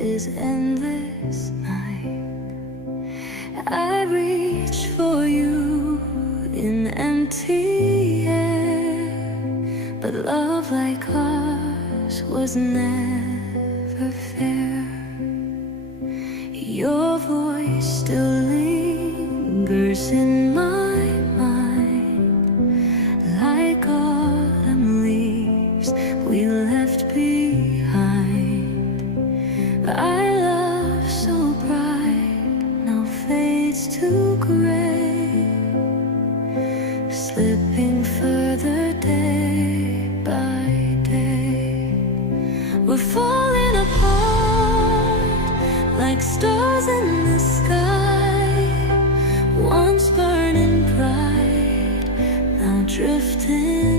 is endless night. I reach for you in empty air, but love like ours was never fair. Your voice still lingers in my mind, like autumn leaves we left behind. Our love so bright now fades to gray, slipping further day by day. We're falling apart like stars in the sky, once burning bright, now drifting